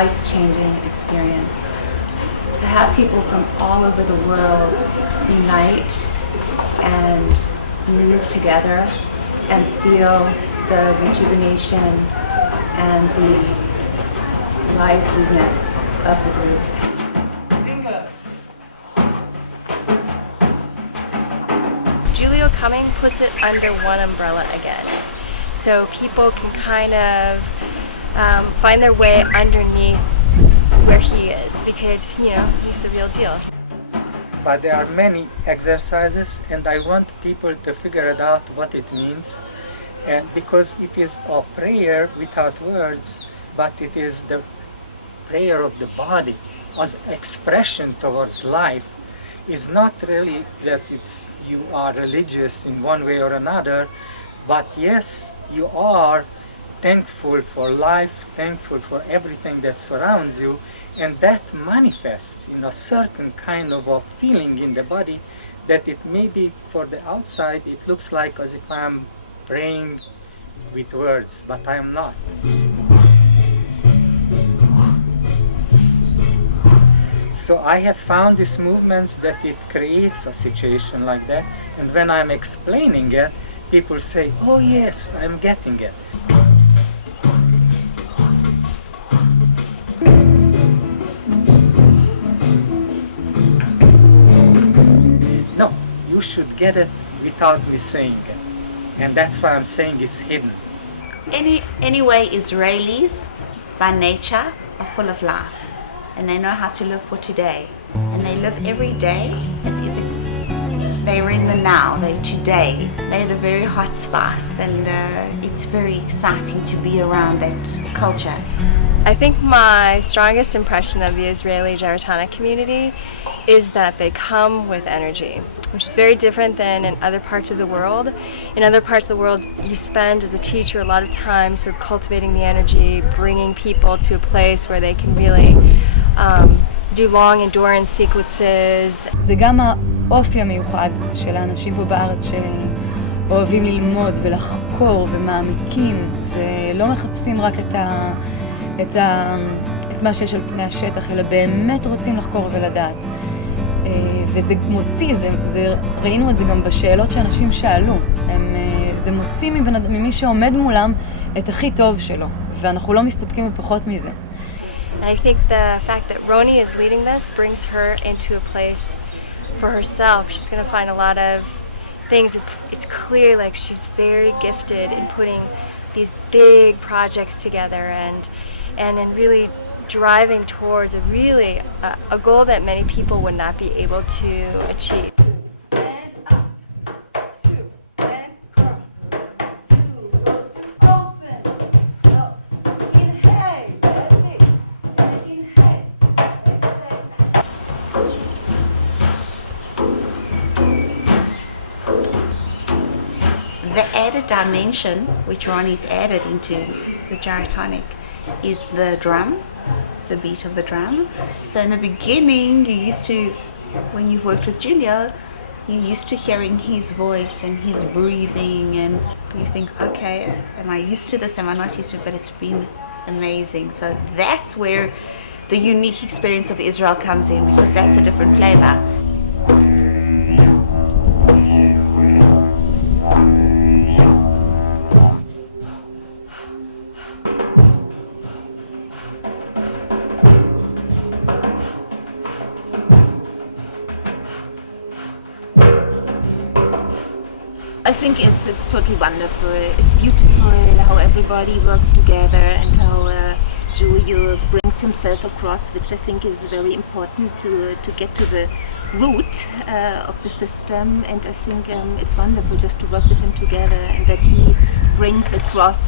life-changing experience. To have people from all over the world unite and move together and feel the rejuvenation and the liveliness of the group. Juliu coming puts it under one umbrella again. So people can kind of find their way underneath where he is, because, he's the real deal. But there are many exercises, and I want people to figure it out what it means. And because it is a prayer without words, but it is the prayer of the body as expression towards life. Is not really that you are religious in one way or another, but yes, you are thankful for life, thankful for everything that surrounds you, and that manifests in a certain kind of a feeling in the body that it may be for the outside, it looks like as if I am praying with words, but I am not. So I have found these movements that it creates a situation like that, and when I'm explaining it, people say, oh yes, I'm getting it. No, you should get it without me saying it. And that's why I'm saying it's hidden. Anyway, Israelis by nature are full of life, and they know how to live for today, and they live every day as if they're in the now, they're today, they're the very hot spice, and it's very exciting to be around that culture. I think my strongest impression of the Israeli gyrotonic community is that they come with energy, which is very different than in other parts of the world. In other parts of the world, you spend as a teacher a lot of time sort of cultivating the energy, bringing people to a place where they can really do long endurance sequences. זה גם האופי המיוחד של האנשים פה בארץ שאוהבים ללמוד ולחקור ומעמיקים ולא מחפשים רק את מה שיש על פני השטח, אלא באמת רוצים לחקור ולדעת. וזה מוציא, ראינו את זה גם בשאלות שאנשים שאלו. זה מוציא ממי שעומד מולם את הכי טוב שלו, ואנחנו לא מסתפקים בפחות מזה. I think the fact that Roni is leading this brings her into a place for herself. She's going to find a lot of things. It's clear like she's very gifted in putting these big projects together and in really driving towards a goal that many people would not be able to achieve. The added dimension, which Ronnie's added into the gyrotonic, is the drum, the beat of the drum. So in the beginning, when you've worked with Juliu, you're used to hearing his voice and his breathing, and you think, okay, am I used to this, am I not used to it? But it's been amazing. So that's where the unique experience of Israel comes in, because that's a different flavor. I think it's totally wonderful. It's beautiful how everybody works together and how Juliu brings himself across, which I think is very important to get to the root of the system. And I think it's wonderful just to work with him together, and that he brings across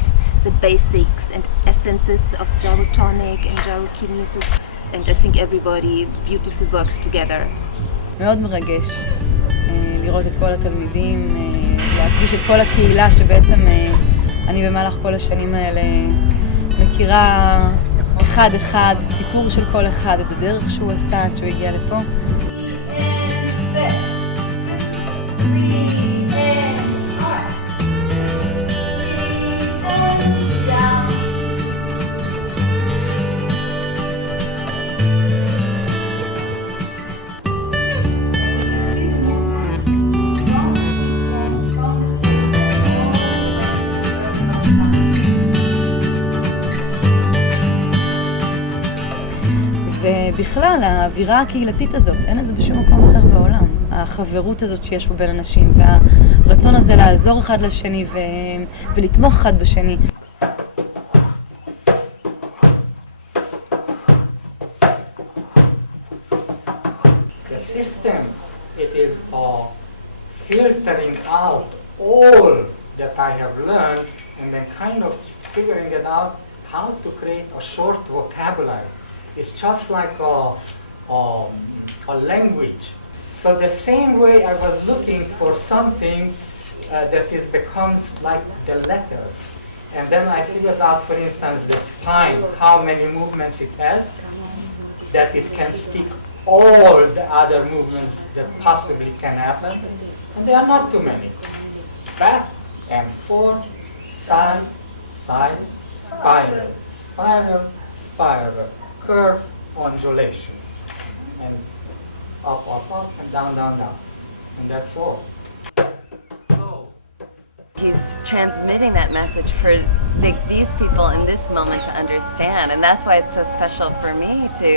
the basics and essences of gyrotonic and gyrokinesis. And I think everybody beautifully works together. מאוד מרגש לראות את כל התלמידים, להפגיש את כל הקהילה שבעצם אני במהלך כל השנים האלה מכירה אחד, סיפור של כל אחד, את הדרך שהוא עשה עד שהוא הגיע לפה. ובכלל, האווירה הקהילתית הזאת, אין את זה בשום מקום אחר בעולם. החברות הזאת שיש פה בין אנשים, והרצון הזה לעזור אחד לשני ולתמוך אחד בשני. The system, it is filtering out all that I have learned and then kind of figuring it out how to create a short vocabulary. It's just like a language. So the same way I was looking for something that becomes like the letters. And then I figured out, for instance, the spine, how many movements it has, that it can speak all the other movements that possibly can happen. And there are not too many. Back and forth, side, side, spiral, spiral, spiral, curve, undulations. And up, up, up, and down, down, down. And that's all. He's transmitting that message for these people in this moment to understand. And that's why it's so special for me to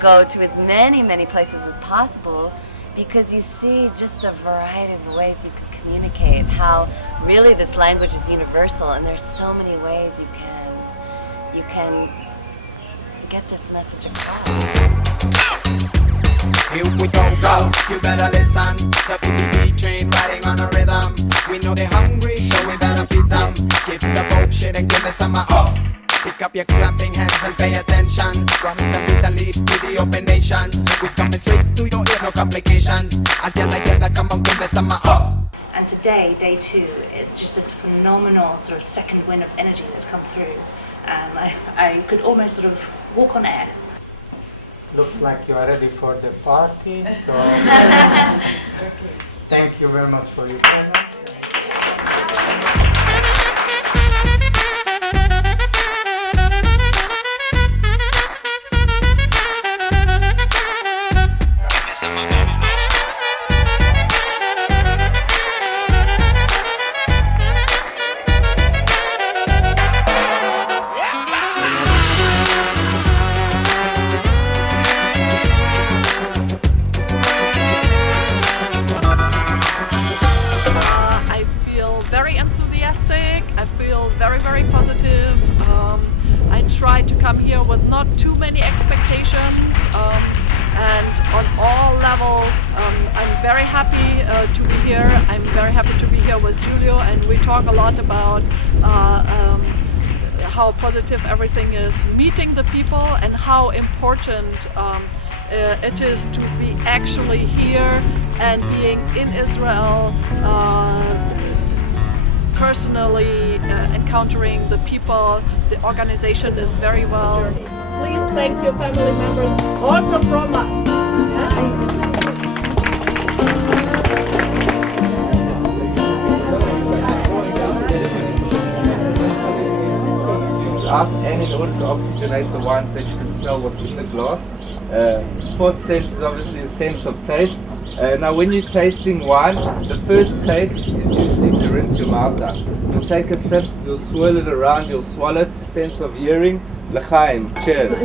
go to as many places as possible, because you see just the variety of ways you can communicate, how really this language is universal, and there's so many ways you can get this message across. Here we go, you better listen. The PPP train riding on a rhythm. We know they're hungry, so we better feed them. Skip the bullshit and give me some Pick up your clapping hands and pay attention. From the Middle East to the open nations, we coming straight to your ear, no complications. As you like it, come on, give me some And today, day 2, is just this phenomenal sort of second wind of energy that's come through. And I could almost sort of walk on air. Looks like you are ready for the party, so thank you very much for your presence. Very positive. I try to come here with not too many expectations, and on all levels I'm very happy to be here. I'm very happy to be here with Juliu, and we talk a lot about how positive everything is, meeting the people, and how important it is to be actually here and being in Israel, personally encountering the people. The organization is very well. Please thank your family members also from us. Up and in order to oxygenate the wine so you can smell what's in the glass. Fourth sense is obviously the sense of taste. Now when you're tasting wine, the first taste is usually to rinse your mouth out. You'll take a sip, you'll swirl it around, you'll swallow it. Sense of hearing, l'chaim, cheers.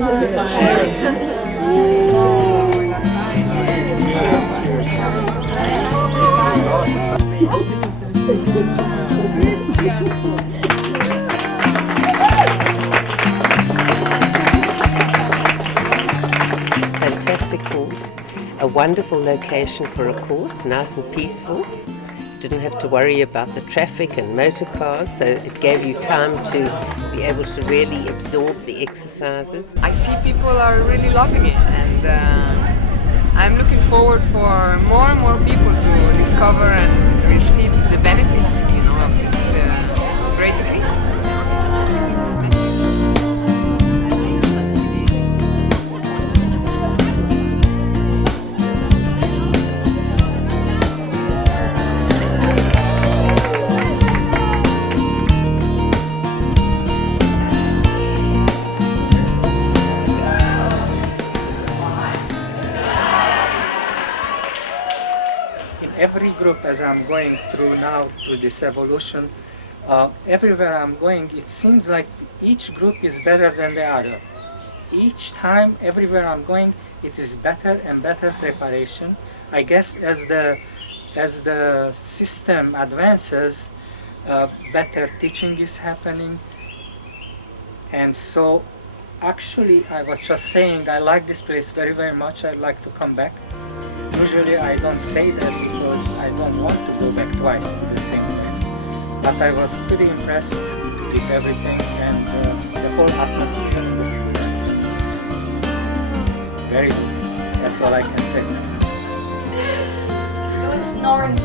Fantastic course, a wonderful location for a course, nice and peaceful. Didn't have to worry about the traffic and motor cars, so it gave you time to be able to really absorb the exercises. I see people are really loving it, and I'm looking forward for more and more people to discover and receive the benefits, of this great event. Every group, as I'm going through now through this evolution, everywhere I'm going, it seems like each group is better than the other. Each time, everywhere I'm going, it is better and better preparation. I guess as the system advances, better teaching is happening. And so actually I was just saying I like this place very, very much. I'd like to come back. Usually I don't say that because I don't want to go back twice to the same place. But I was pretty impressed with everything and the whole atmosphere of the students. Very good. That's all I can say. Do a snoring.